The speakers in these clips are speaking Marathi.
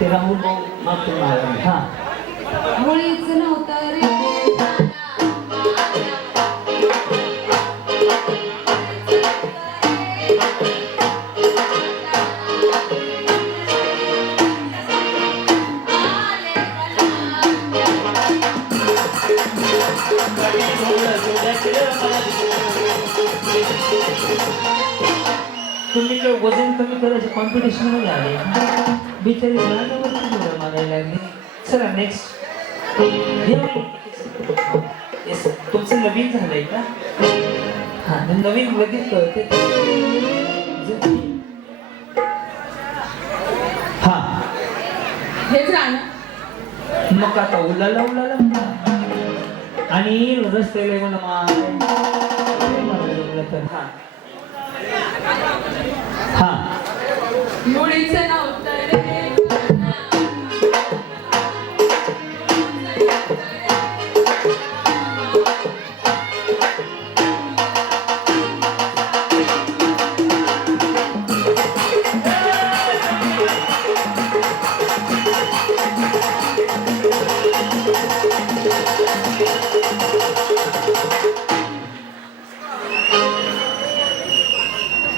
ते राहुल भाऊ मागतो मला. हा मुळीच नव्हतं रे तुम्ही काय वजन कमी करायचं कॉम्पिटिशन मध्ये आले बिचारी गाण्यावरती मुलं मागायला लागली. चला नेक्स्ट. तुमचं नवीन झालंय का? हा नवीन लगेच कळते. हा हेच राहणं मग आता उलाला उलाला आणि रस्त्याला म्हणा तर हा हा मुळीच नव्हतं रे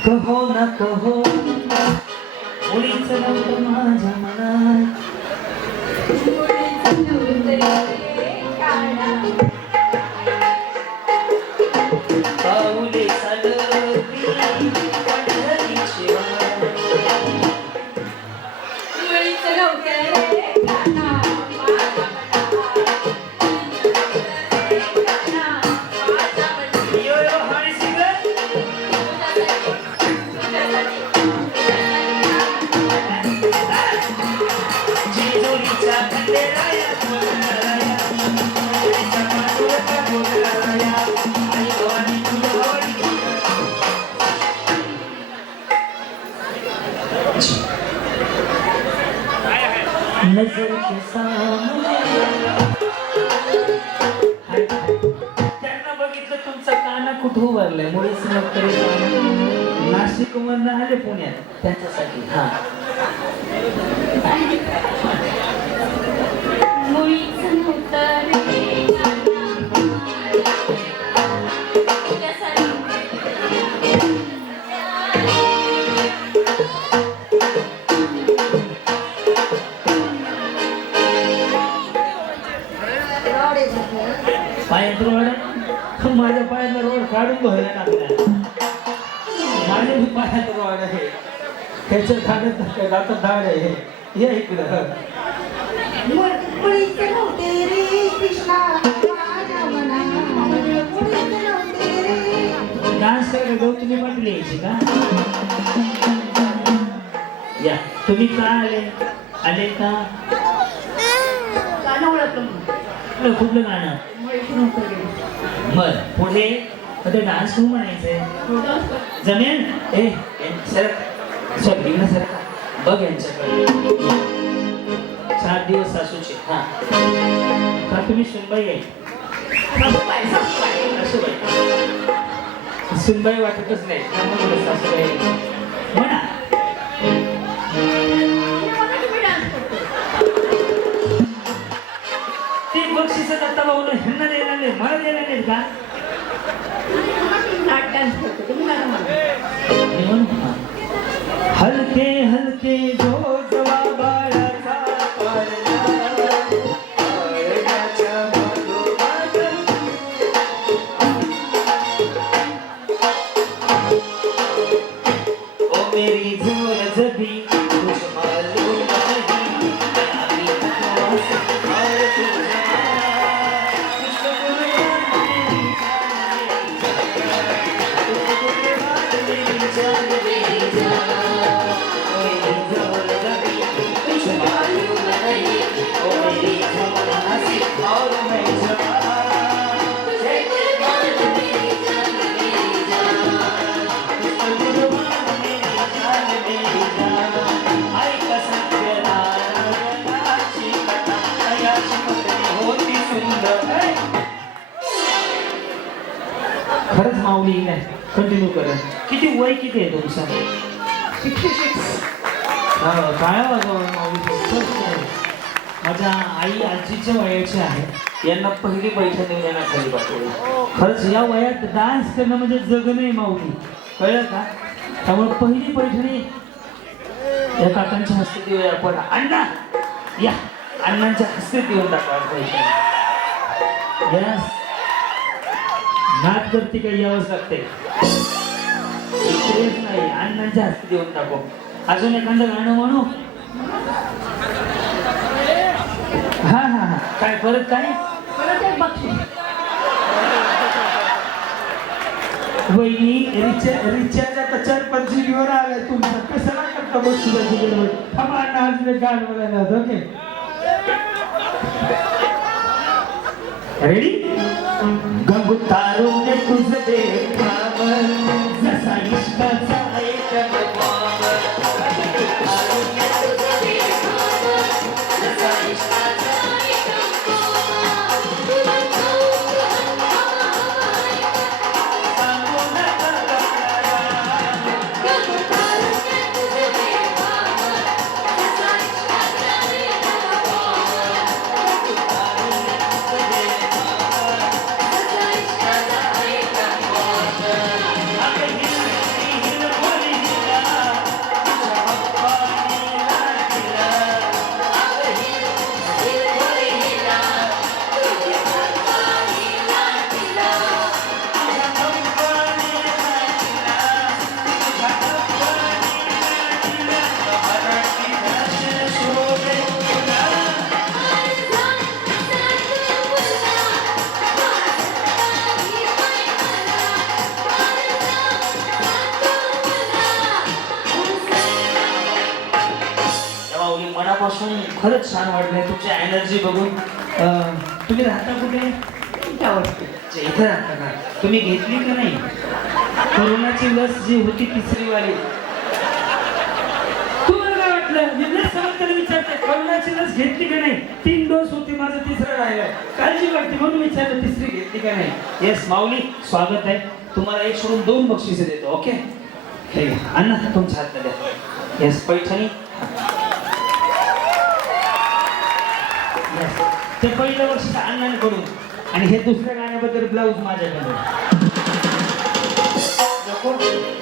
कहो ना कहो मुळीच नव्हतं माझ्या मनात मुळीच नव्हतं रे काळा पाऊले चालती पंढरीची वाट. मुळीच नव्हतं रे काळा यो यो हाणी सिंगर जेजुरीच्या खंडेराया बोलणाराया जेजुरीच्या मातुरका बोलणाराया आणि भवानी तुझ्यावडी नजर के सामने त्यांना बघितलं तुमचा काना कुठं उभारलाय मुळीच नव्हतं नाशिक मधनं आले पुण्यात त्यांच्यासाठी. हा मुळीच नव्हतं रे पायात रोड आहे. माझ्या पायाला रोड काढून भरला टाकला. माझ्या बी पायात रोड आहे त्याच्या खाण्यात जातात धाड आहे. या इकडं मुळीच नव्हते रे कृष्णा माझ्या मनात मुळीच नव्हते रे डान्स करायला गौतमी पाटील यायची का? या तुम्ही का आले आले का? गाणं ओळखलं कुठलं गाणं? मुळीच नव्हतं रे बर पुढे ते डान्स खूप म्हणायचंय जमेल. ए सर सर सर बघ यांच्याकडे 4 दिवस सासूचे. हा का तुम्ही सुनबाई आहे? सासूबाई सुनबाई वाटतच नाही त्यामुळे सासूबाई म्हणा. ते बक्षीस दत्ता भाऊला ह्यांना द्यायला नाही मला द्यायला नाहीत का? हलके हलके जो जवाबाळाचा पाळण्याच्या मधोमध ओ मेरी झोर जबी कुछ मालूम नहीं अभी और तुझे मुझको मेरी जान मेरी जान मेरी झोर जबी कुछ मालूम नहीं ओ मेरी झोर हंसी और मैं जवान खरंच माऊली नाही कंटिन्यू करा. किती वय किती आहे तुमचं? 66 काय वाजवा माऊली खूपच छान. माझ्या आई आजीच्या वयाचे आहे, यांना पहिली पैठणी यांना खाली पाठवली. खरंच या वयात डान्स करणं म्हणजे जगणं आहे माऊली, कळलं का? त्यामुळे पहिली पैठणी या काकांच्या हस्ते देऊया आपण. अण्णा या, अण्णांच्या हस्ते देऊन टाका पैठणी. यस, नाच करते काही यावंच लागते, विषयच नाही. अण्णांच्या हस्ते देऊन टाकू. अजून एखादं गाणं म्हणू? हा हा हा, काय परत काय? परत एक बक्षीस. वहिनी रिचार्ज आता 4-5 GB वर आलाय तुमचा, कसं नाही करता बक्षिसाची गडबड. थांबा अण्णा, अजून एक गाणं बोलायला. Okay ready? गंगू तारून दे तुझं देव जसा इष्टाचा एक मनापासून खरंच छान वाटलंय तुमची एनर्जी बघून. तुम्ही राहता कुठे? इथे राहता का? तुम्ही घेतली का नाही कोरोनाची लस जी होती 3री वाली? तुम्हाला काय वाटलं? मी लस समजताना विचारते, कोरोनाची लस घेतली का नाही? 3 डोस होते, माझं 3रा राहिलाय. काळजी वाटते म्हणून विचारलं 3री घेतली का नाही. येस माऊली, स्वागत आहे. तुम्हाला एक सोडून 2 बक्षिसे देतो. ओके, हे घ्या. अण्णा तुमच्या हातात द्या. येस, पैठणी. ते पहिलं वर्ष अण्णाने करून, आणि हे दुसऱ्या गाण्याबद्दल ब्लाऊज माझ्याकडे.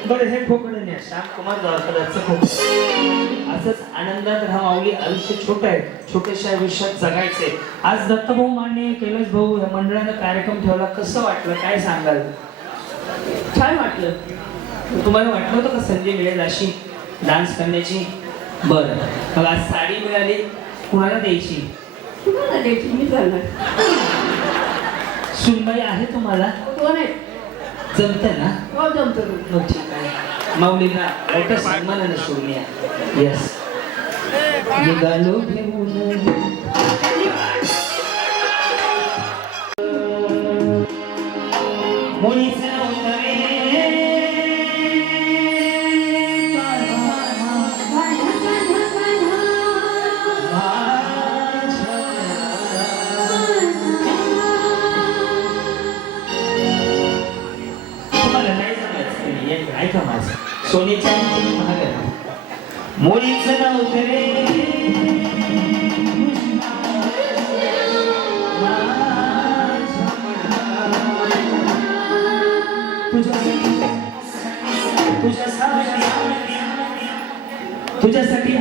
बरं, हे खोकडं न्या, श्यामकुमार गावकरांचं खोकडं. असंच आनंदात राहा माऊली. आयुष्य छोटं आहे, छोट्याशा आयुष्यात जगायचंय. आज दत्तभाऊ माने, कैलास भाऊ या मंडळानं कार्यक्रम ठेवला, कसं वाटलं काय सांगाल? छान वाटलं. तुम्हाला वाटलं होतं का संधी मिळेल अशी डान्स करण्याची? बरं, मग आज साडी मिळाली, कुणाला द्यायची? तुम्हाला द्यायची, मी करणार. सुनबाई आहे तुम्हाला? कोण आहे? जमतं ना? हो, जमतो. मग ठीक आहे. माऊलीला मोठ्या सन्मानाने सोडूया. यस, निघालो घेऊन. मुळीच नव्हतं रे ऐका माझं, सोन्याच्या महाग मुळीच नव्हतं रे तुझ्यासाठी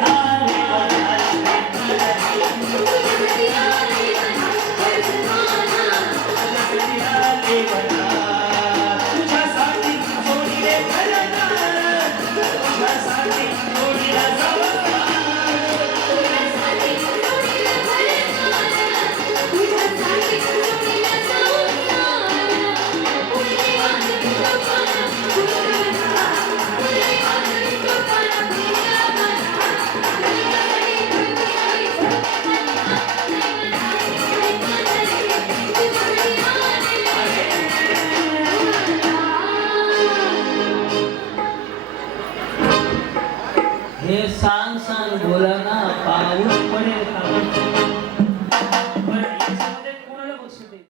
हे सांग सांग बोला ना, पाऊस पडेल